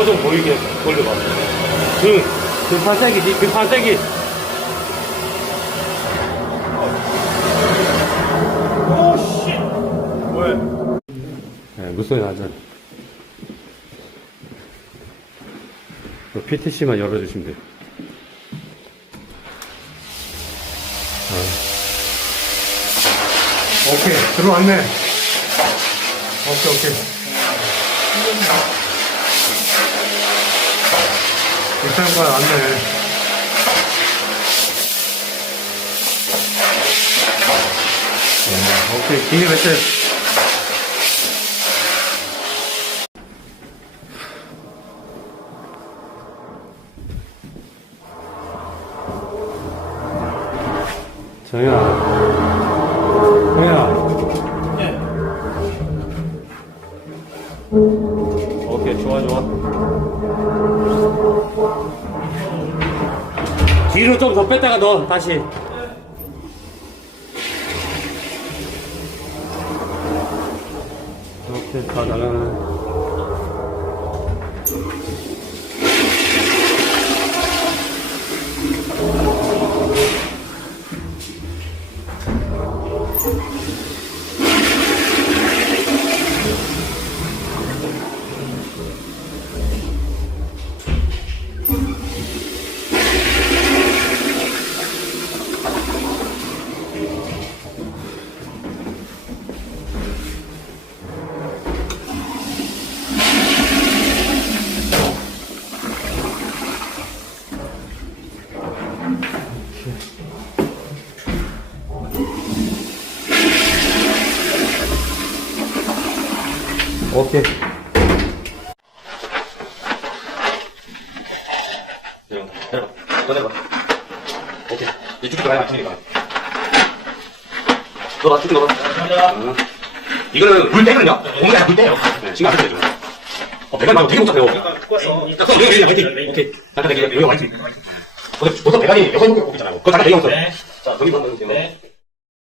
저거 좀 보이게 돌려봐. 응. 그 등판 세기지? 등판 세기. 그 오씨. 왜? 네, 무슨 하자. 그 PTC만 열어주시면 돼요. 오케이 들어왔네 오케이 오케이 불편과 안 돼. 음, 오케이 기계 배치 정현아 정현아 네. 오케이 좋아 좋아. 뒤로 좀 더 뺐다가 넣어 다시. 이렇게 다 나가는 오케이. 이런 거. 내려봐. 가야 맞추니까. 넣어봐, 쭉 넣어. 이거는 물 때거든요. 공기가 물 때요. 신경 안 써도 배가 막 되게 복잡해요. 딱 써요. 여기, 여기, 오케이. 잠깐, 여기, 여기, 여기, 여기, 여기, 여기, 여기, 여기, 여기, 여기, 여기, 여기, 여기, 여기, 여기, 여기, 여기, 여기, 여기,